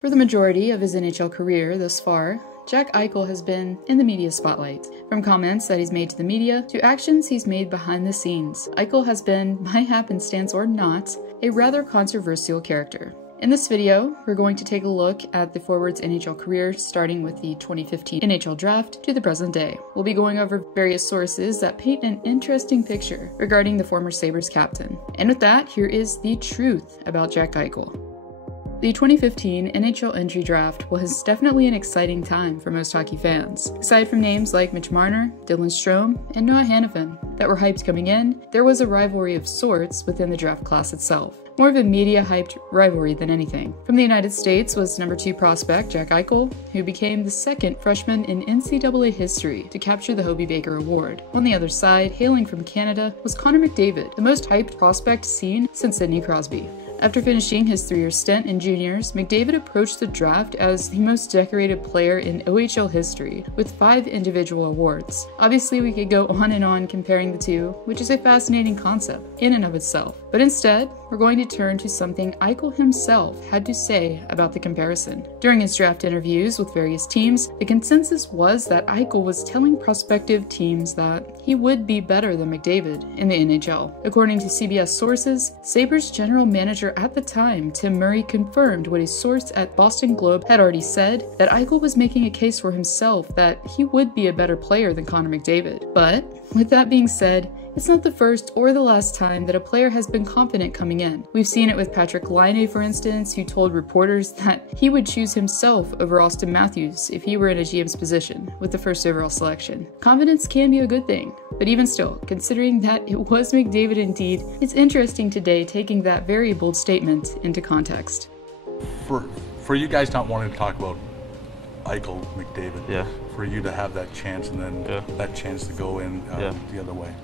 For the majority of his NHL career thus far, Jack Eichel has been in the media spotlight. From comments that he's made to the media to actions he's made behind the scenes, Eichel has been, by happenstance or not, a rather controversial character. In this video, we're going to take a look at the forward's NHL career, starting with the 2015 NHL draft to the present day. We'll be going over various sources that paint an interesting picture regarding the former Sabres captain. And with that, here is the truth about Jack Eichel. The 2015 NHL entry draft was definitely an exciting time for most hockey fans. Aside from names like Mitch Marner, Dylan Strome, and Noah Hanifin that were hyped coming in, there was a rivalry of sorts within the draft class itself. More of a media-hyped rivalry than anything. From the United States was number 2 prospect Jack Eichel, who became the second freshman in NCAA history to capture the Hobey Baker Award. On the other side, hailing from Canada, was Connor McDavid, the most hyped prospect seen since Sidney Crosby. After finishing his 3-year stint in juniors, McDavid approached the draft as the most decorated player in OHL history, with 5 individual awards. Obviously, we could go on and on comparing the two, which is a fascinating concept in and of itself. But instead, we're going to turn to something Eichel himself had to say about the comparison. During his draft interviews with various teams, the consensus was that Eichel was telling prospective teams that he would be better than McDavid in the NHL. According to CBS sources, Sabres general manager at the time, Tim Murray, confirmed what a source at Boston Globe had already said, that Eichel was making a case for himself that he would be a better player than Connor McDavid. But, with that being said, it's not the first or the last time that a player has been confident coming in. We've seen it with Patrick Laine, for instance, who told reporters that he would choose himself over Auston Matthews if he were in a GM's position with the first overall selection. Confidence can be a good thing, but even still, considering that it was McDavid indeed, it's interesting today taking that very bold statement into context. For you guys not wanting to talk about Eichel, McDavid, yeah, for you to have that chance and then that chance to go in the other way.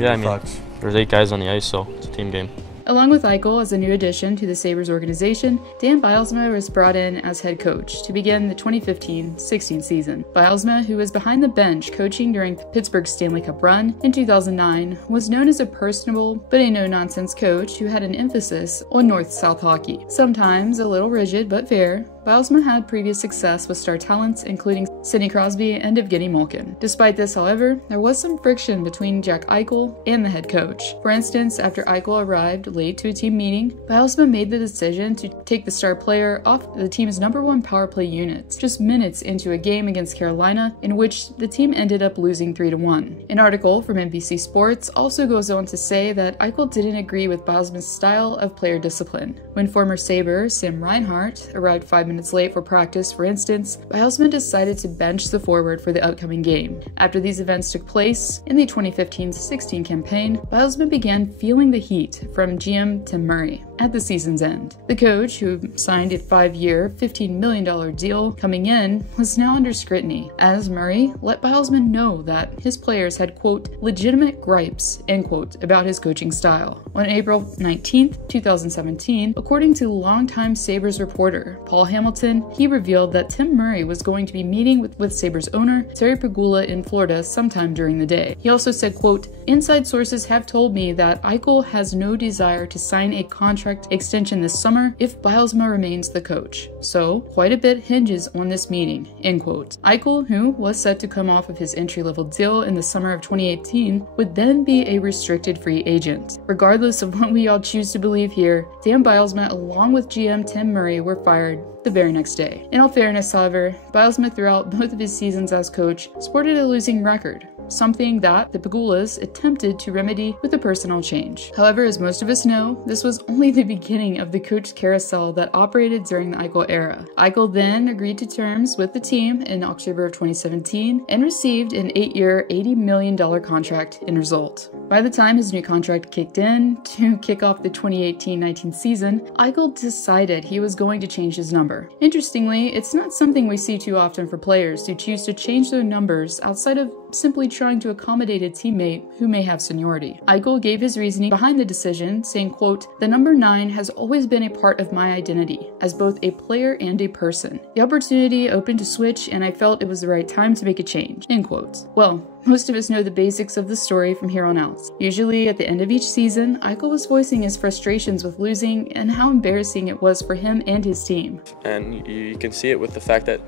Yeah, I mean, there's 8 guys on the ice, so it's a team game. Along with Eichel as a new addition to the Sabres organization, Dan Bylsma was brought in as head coach to begin the 2015-16 season. Bylsma, who was behind the bench coaching during Pittsburgh's Stanley Cup run in 2009, was known as a personable but a no-nonsense coach who had an emphasis on North-South hockey. Sometimes a little rigid but fair, Bylsma had previous success with star talents including Sidney Crosby and Evgeny Malkin. Despite this, however, there was some friction between Jack Eichel and the head coach. For instance, after Eichel arrived late to a team meeting, Bylsma made the decision to take the star player off the team's #1 power play unit, just minutes into a game against Carolina, in which the team ended up losing 3-1. An article from NBC Sports also goes on to say that Eichel didn't agree with Bylsma's style of player discipline. When former Sabre Sam Reinhart arrived 5 minutes late for practice, for instance, Bylsma decided to bench the forward for the upcoming game. After these events took place in the 2015-16 campaign, Bylsma began feeling the heat from GM Tim Murray at the season's end. The coach, who signed a 5-year, $15 million deal coming in, was now under scrutiny, as Murray let Bylsma know that his players had, quote, legitimate gripes, end quote, about his coaching style. On April 19, 2017, according to longtime Sabres reporter Paul Hamilton, he revealed that Tim Murray was going to be meeting with Sabres owner Terry Pegula in Florida sometime during the day. He also said, quote, inside sources have told me that Eichel has no desire to sign a contract extension this summer if Bylsma remains the coach. So, quite a bit hinges on this meeting, end quote. Eichel, who was set to come off of his entry-level deal in the summer of 2018, would then be a restricted free agent. Regardless of what we all choose to believe here, Dan Bylsma along with GM Tim Murray were fired the very next day. In all fairness, however, Bylsma throughout both of his seasons as coach sported a losing record, something that the Pegulas attempted to remedy with a personnel change. However, as most of us know, this was only the beginning of the coach carousel that operated during the Eichel era. Eichel then agreed to terms with the team in October of 2017 and received an 8-year, $80 million contract in result. By the time his new contract kicked in to kick off the 2018-19 season, Eichel decided he was going to change his number. Interestingly, it's not something we see too often for players who choose to change their numbers outside of simply trying to accommodate a teammate who may have seniority. Eichel gave his reasoning behind the decision, saying, quote, "The number 9 has always been a part of my identity, as both a player and a person. The opportunity opened to switch, and I felt it was the right time to make a change," end quote. Well, most of us know the basics of the story from here on out. Usually, at the end of each season, Eichel was voicing his frustrations with losing and how embarrassing it was for him and his team. And you can see it with the fact that,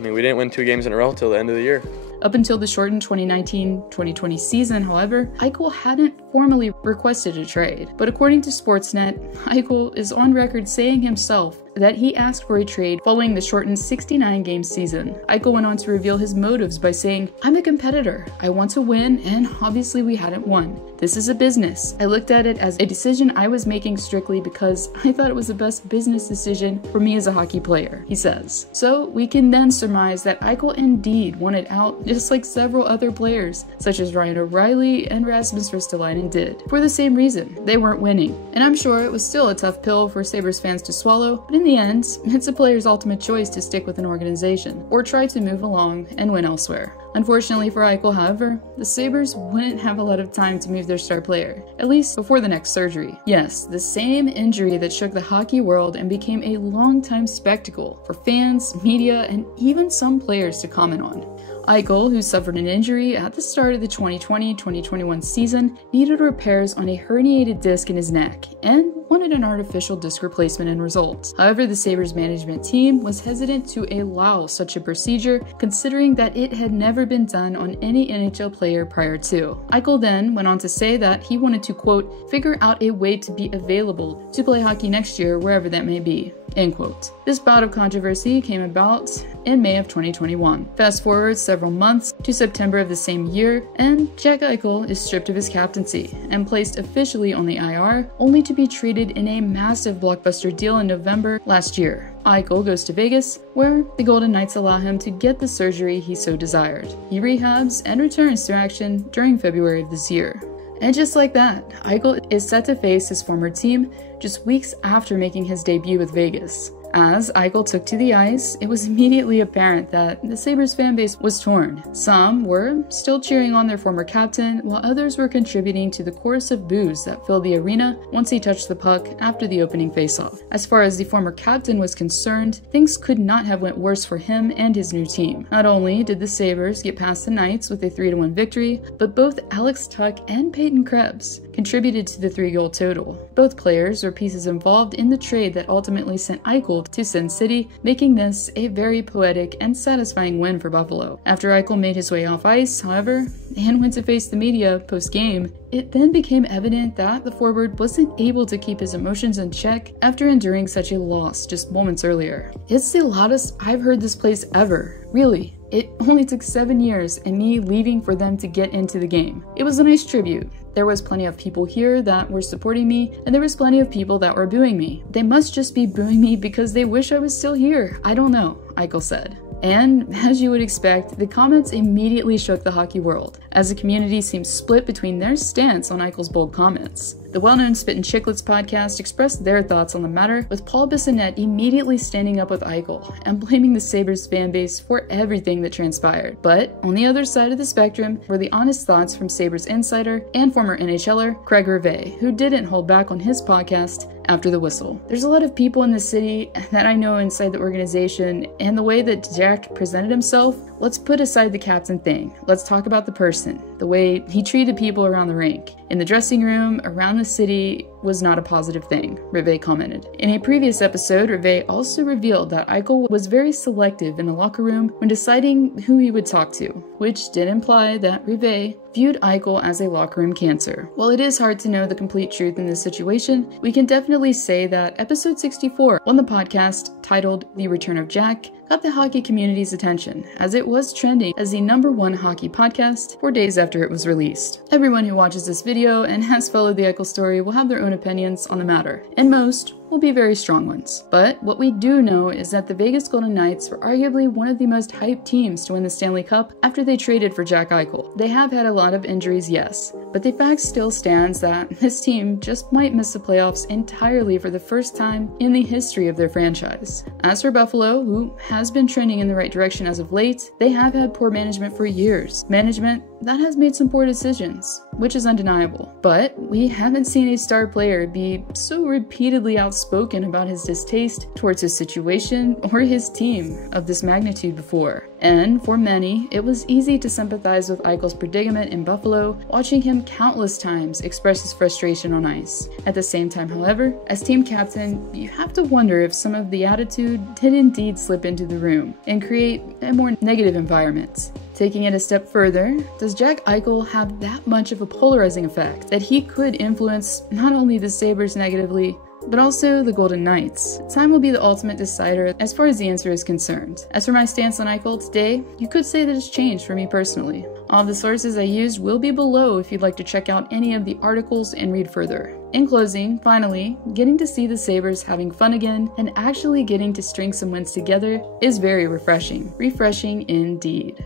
we didn't win 2 games in a row till the end of the year. Up until the shortened 2019-2020 season, however, Eichel hadn't formally requested a trade. But according to Sportsnet, Eichel is on record saying himself that he asked for a trade following the shortened 69-game season. Eichel went on to reveal his motives by saying, "I'm a competitor. I want to win, and obviously we hadn't won. This is a business. I looked at it as a decision I was making strictly because I thought it was the best business decision for me as a hockey player," he says. So we can then surmise that Eichel indeed wanted out, just like several other players, such as Ryan O'Reilly and Rasmus Ristolainen did, for the same reason. They weren't winning. And I'm sure it was still a tough pill for Sabres fans to swallow, but in the end, it's a player's ultimate choice to stick with an organization, or try to move along and win elsewhere. Unfortunately for Eichel, however, the Sabres wouldn't have a lot of time to move their star player, at least before the next surgery. Yes, the same injury that shook the hockey world and became a long-time spectacle for fans, media, and even some players to comment on. Eichel, who suffered an injury at the start of the 2020-2021 season, needed repairs on a herniated disc in his neck and wanted an artificial disc replacement in result. However, the Sabres management team was hesitant to allow such a procedure, considering that it had never been done on any NHL player prior to. Eichel then went on to say that he wanted to, quote, "figure out a way to be available to play hockey next year wherever that may be," end quote. This bout of controversy came about in May of 2021. Fast forward several months to September of the same year, and Jack Eichel is stripped of his captaincy and placed officially on the IR, only to be traded in a massive blockbuster deal in November last year. Eichel goes to Vegas, where the Golden Knights allow him to get the surgery he so desired. He rehabs and returns to action during February of this year. And just like that, Eichel is set to face his former team just weeks after making his debut with Vegas. As Eichel took to the ice, it was immediately apparent that the Sabres fanbase was torn. Some were still cheering on their former captain, while others were contributing to the chorus of boos that filled the arena once he touched the puck after the opening faceoff. As far as the former captain was concerned, things could not have went worse for him and his new team. Not only did the Sabres get past the Knights with a 3-1 victory, but both Alex Tuch and Peyton Krebs contributed to the 3-goal total. Both players were pieces involved in the trade that ultimately sent Eichel to Sin City, making this a very poetic and satisfying win for Buffalo. After Eichel made his way off ice, however, and went to face the media post-game, it then became evident that the forward wasn't able to keep his emotions in check after enduring such a loss just moments earlier. "It's the loudest I've heard this place ever. Really. It only took 7 years and me leaving for them to get into the game. It was a nice tribute. There was plenty of people here that were supporting me, and there was plenty of people that were booing me. They must just be booing me because they wish I was still here. I don't know," Eichel said. And, as you would expect, the comments immediately shook the hockey world, as the community seemed split between their stance on Eichel's bold comments. The well-known Spittin' Chicklets podcast expressed their thoughts on the matter, with Paul Bissonnette immediately standing up with Eichel and blaming the Sabres fanbase for everything that transpired. But on the other side of the spectrum were the honest thoughts from Sabres insider and former NHLer Craig Rivet, who didn't hold back on his podcast after the whistle. There's a lot of people in the city that I know inside the organization, and the way that Jack presented himself, let's put aside the captain thing. Let's talk about the person, the way he treated people around the rink. In the dressing room, around the city, was not a positive thing, Rivet commented. In a previous episode, Rivet also revealed that Eichel was very selective in the locker room when deciding who he would talk to, which did imply that Rivet viewed Eichel as a locker room cancer. While it is hard to know the complete truth in this situation, we can definitely say that episode 64 on the podcast, titled The Return of Jack, got the hockey community's attention, as it was trending as the #1 hockey podcast 4 days after it was released. Everyone who watches this video and has followed the Eichel story will have their own opinions on the matter, and most will be very strong ones. But what we do know is that the Vegas Golden Knights were arguably one of the most hyped teams to win the Stanley Cup after they traded for Jack Eichel. They have had a lot of injuries, yes, but the fact still stands that this team just might miss the playoffs entirely for the first time in the history of their franchise. As for Buffalo, who has been trending in the right direction as of late, they have had poor management for years. Management that has made some poor decisions, which is undeniable. But we haven't seen a star player be so repeatedly outspoken about his distaste towards his situation or his team of this magnitude before. And for many, it was easy to sympathize with Eichel's predicament in Buffalo, watching him countless times express his frustration on ice. At the same time, however, as team captain, you have to wonder if some of the attitude did indeed slip into the room and create a more negative environment. Taking it a step further, does Jack Eichel have that much of a polarizing effect that he could influence not only the Sabres negatively, but also the Golden Knights? Time will be the ultimate decider as far as the answer is concerned. As for my stance on Eichel today, you could say that it's changed for me personally. All of the sources I used will be below if you'd like to check out any of the articles and read further. In closing, finally, getting to see the Sabres having fun again and actually getting to string some wins together is very refreshing. Refreshing indeed.